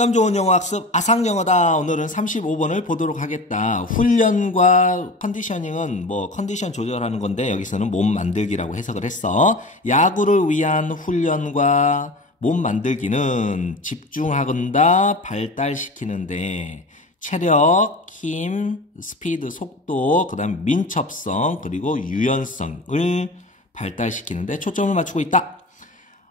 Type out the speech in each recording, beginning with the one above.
식감 좋은 영어 학습 아상영어다. 오늘은 35번을 보도록 하겠다. 훈련과 컨디셔닝은 컨디션 조절하는 건데 여기서는 몸 만들기라고 해석을 했어. 야구를 위한 훈련과 몸 만들기는 집중하건다 발달시키는데 체력, 힘, 스피드, 속도, 그 다음에 민첩성, 그리고 유연성을 발달시키는데 초점을 맞추고 있다.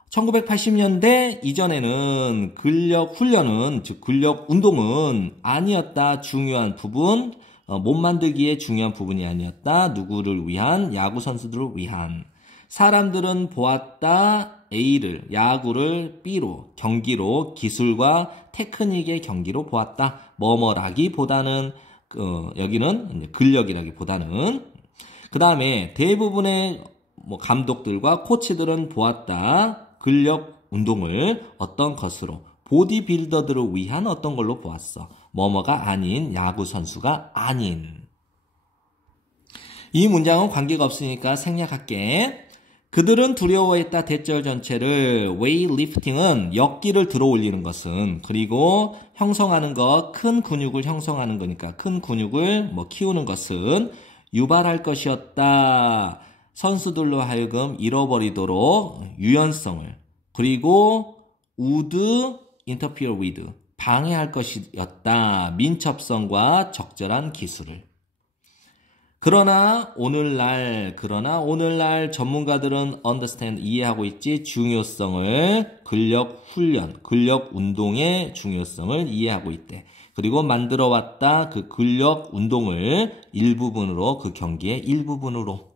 1980년대 이전에는 근력 훈련은, 즉 근력 운동은 아니었다. 중요한 부분, 몸 만들기에 중요한 부분이 아니었다. 누구를 위한? 야구 선수들을 위한. 사람들은 보았다. A를, 야구를 B로, 경기로, 기술과 테크닉의 경기로 보았다. 뭐뭐라기보다는, 여기는 근력이라기보다는. 그 다음에 대부분의 감독들과 코치들은 보았다. 근력 운동을 어떤 것으로? 보디빌더들을 위한 어떤 걸로 보았어. 뭐뭐가 아닌, 야구 선수가 아닌. 이 문장은 관계가 없으니까 생략할게. 그들은 두려워했다. 대절 전체를. 웨이리프팅은 역기를 들어 올리는 것은, 그리고 형성하는 것, 큰 근육을 형성하는 거니까 큰 근육을 키우는 것은 유발할 것이었다. 선수들로 하여금 잃어버리도록 유연성을, 그리고 would interfere with, 방해할 것이었다. 민첩성과 적절한 기술을. 그러나 오늘날 전문가들은 understand, 이해하고 있지. 중요성을, 근력 훈련, 근력 운동의 중요성을 이해하고 있대. 그리고 만들어 왔다. 그 근력 운동을 일부분으로, 그 경기의 일부분으로.